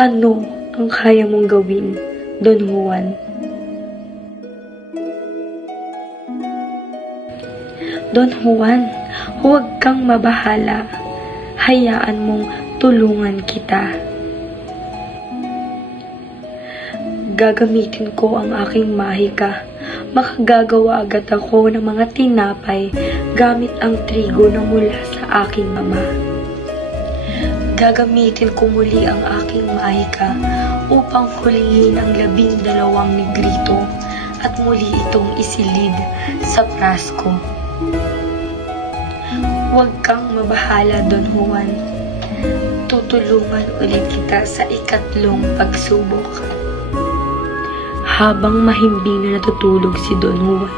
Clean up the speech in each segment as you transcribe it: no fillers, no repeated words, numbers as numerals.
Ano ang kaya mong gawin, Don Juan? Don Juan, huwag kang mabahala. Hayaan mong tulungan kita. Gagamitin ko ang aking mahika. Makagagawa agad ako ng mga tinapay gamit ang trigo na mula sa aking mama. Gagamitin ko muli ang aking mahika upang hulihin ang 12 negrito at muli itong isilid sa prasko. Huwag kang mabahala, Don Juan. Tutulungan ulit kita sa ikatlong pagsubok. Habang mahimbing na natutulog si Don Juan,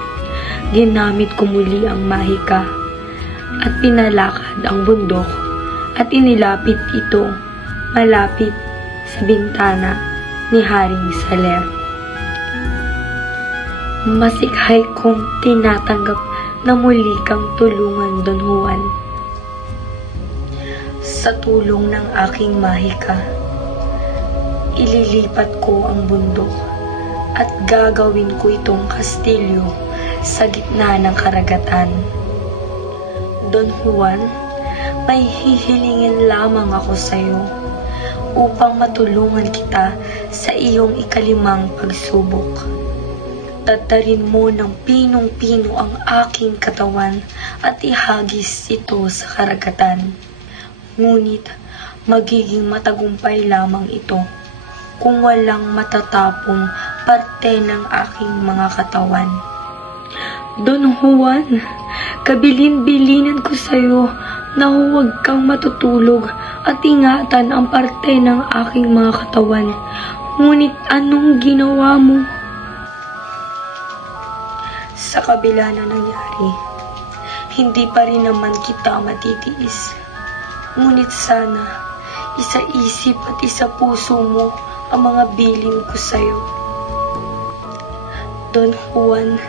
ginamit ko muli ang mahika at pinalakad ang bundok at inilapit ito malapit sa bintana ni Haring Saler. Masikhay kong tinatanggap na muli kang tulungan, Don Juan. Sa tulong ng aking mahika, ililipat ko ang bundok at gagawin ko itong kastilyo sa gitna ng karagatan. Don Juan, may hihilingin lamang ako sa iyo upang matulungan kita sa iyong ikalimang pagsubok. Tatarin mo ng pinong-pino ang aking katawan at ihagis ito sa karagatan. Ngunit magiging matagumpay lamang ito kung walang matatapong parte ng aking mga katawan. Don Juan, kabilin-bilinan ko sa iyo na huwag kang matutulog at ingatan ang parte ng aking mga katawan. Ngunit anong ginawa mo? Sa kabila na nangyari, hindi pa rin naman kita matitiis. Ngunit sana, isa-isip at isa-puso mo ang mga bilin ko sa iyo. Don Juan,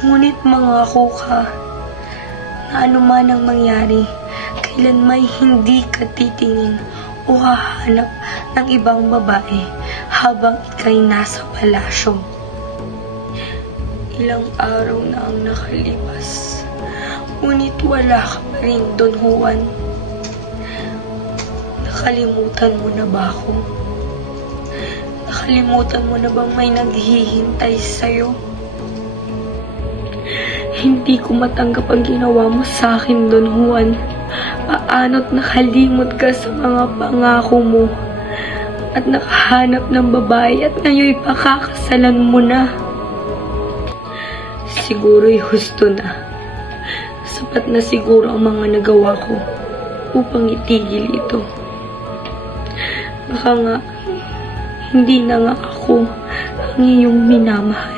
ngunit mangako ka na anuman ang mangyari, kailan may hindi ka titingin o hahanap ng ibang babae habang ika'y nasa palasyo. Ilang araw na ang nakalipas, ngunit wala ka pa rin, Don Juan. Nakalimutan mo na ba ako? Nakalimutan mo na bang may naghihintay sa'yo? Hindi ko matanggap ang ginawa mo sa akin, Don Juan. Paano't nakalimot ka sa mga pangako mo at nakahanap ng babae at ngayon pakakasalan mo na. Siguro'y husto na. Sapat na siguro ang mga nagawa ko upang itigil ito. Baka nga, hindi na nga ako ang iyong minamahal.